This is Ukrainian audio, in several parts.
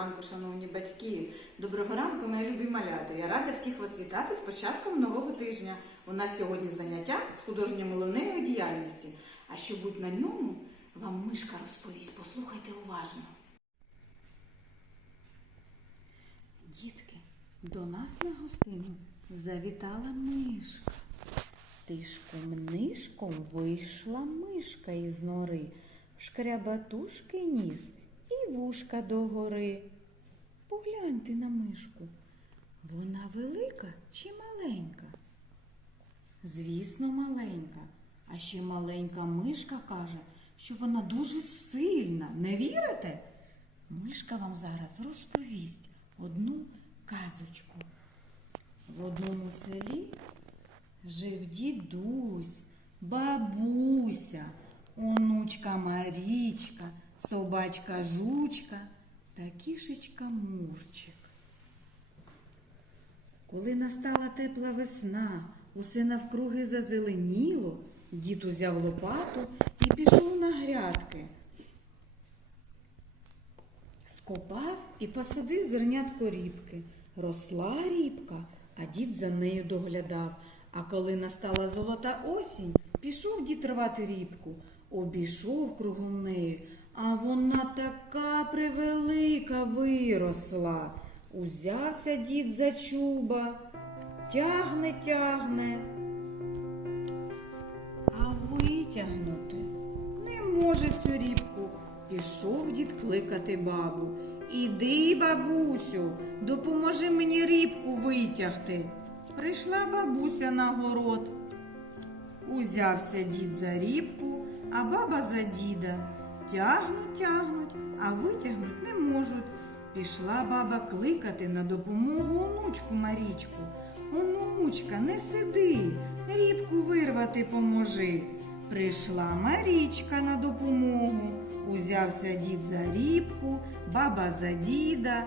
ранку, шановні батьки. Доброго ранку, мої любі маляти. Я рада всіх вас вітати з початком нового тижня. У нас сьогодні заняття з художньої миловневої діяльності. А що будь на ньому, вам мишка розповість. Послухайте уважно. Дітки, до нас на гостину завітала мишка. Тишком нишком вийшла мишка із нори. В шкрябатушки ніс і вушка догори. Погляньте на мишку. Вона велика чи маленька? Звісно, маленька. А ще маленька мишка каже, що вона дуже сильна. Не вірите? Мишка вам зараз розповість одну казочку. В одному селі жив дідусь, бабуся, онучка Марічка собачка жучка та кішечка мурчик. Коли настала тепла весна, усе навкруги зазеленіло, дід узяв лопату і пішов на грядки. Скопав і посадив зернятко рібки. Росла рібка, а дід за нею доглядав. А коли настала золота осінь, пішов дід рвати рібку, обійшов кругом нею, а вона така превелика виросла. Узявся дід за чуба, тягне, тягне. А витягнути не може цю рібку. Пішов дід кликати бабу. Іди, бабусю, допоможи мені рібку витягти. Прийшла бабуся на город. Узявся дід за рібку, а баба за діда. Тягнуть, тягнуть, а витягнуть не можуть. Пішла баба кликати на допомогу онучку Марічку. Онучка, не сиди, рібку вирвати поможи. Прийшла Марічка на допомогу. Узявся дід за рібку, баба за діда,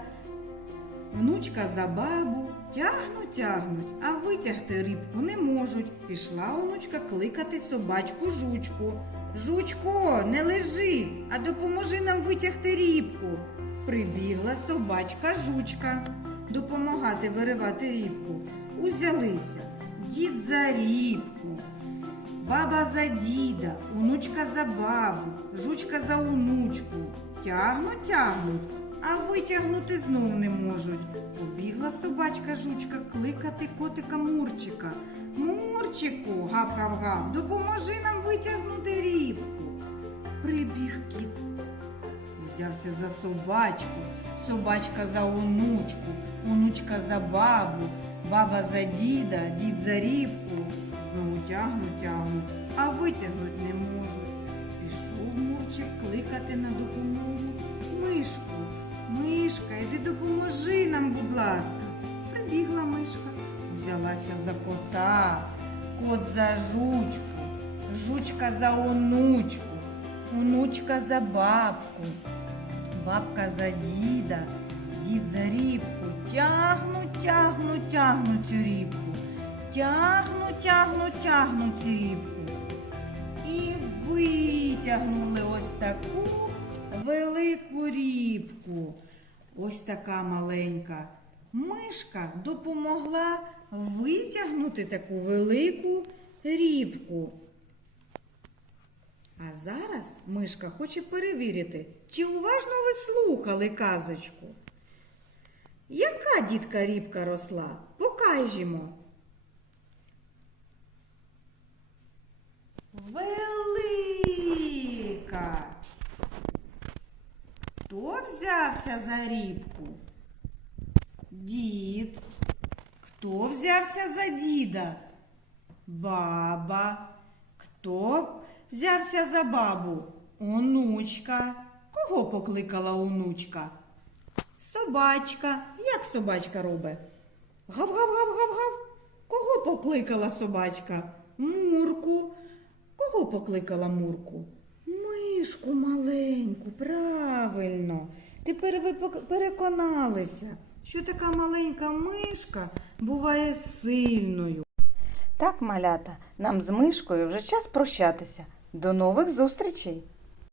внучка за бабу. Тягнуть, тягнуть, а витягти рибку не можуть. Пішла онучка кликати собачку жучку. Жучко, не лежи, а допоможи нам витягти рібку. Прибігла собачка жучка допомагати виривати рібку. Узялися дід за рібку, баба за діда, онучка за бабу, жучка за онучку. Тягнуть, тягнуть, а витягнути знову не можуть. Побігла собачка жучка кликати котика Мурчика. Мурчику, гав-гав-гав, допоможи нам взявся за собачку, собачка за онучку, онучка за бабу, баба за діда, дід за рібку. Знову тягну, тягну, а витягнуть не можуть. Пішов мурчик кликати на допомогу. Мишку, мишка, іди допоможи нам, будь ласка. Прибігла мишка, взялася за кота, кот за жучку, жучка за онучку. Онучка за бабку бабка за діда, дід за рібку. Тягну, тягну, тягну цю рібку. Тягну, тягну, тягну цю рібку. І витягнули ось таку велику рібку. Ось така маленька. Мишка допомогла витягнути таку велику рібку. А зараз мишка хоче перевірити, чи уважно ви слухали казочку. Яка дітка рібка росла? Покажімо. Велика. Хто взявся за рібку? Дід. Хто взявся за діда? Баба. Хто Взявся за бабу. Онучка. Кого покликала онучка? Собачка. Як собачка робить? Гав-гав-гав-гав-гав. Кого покликала собачка? Мурку. Кого покликала Мурку? Мишку маленьку, правильно. Тепер ви переконалися, що така маленька мишка буває сильною. Так, малята, нам з мишкою вже час прощатися. До нових зустрічей!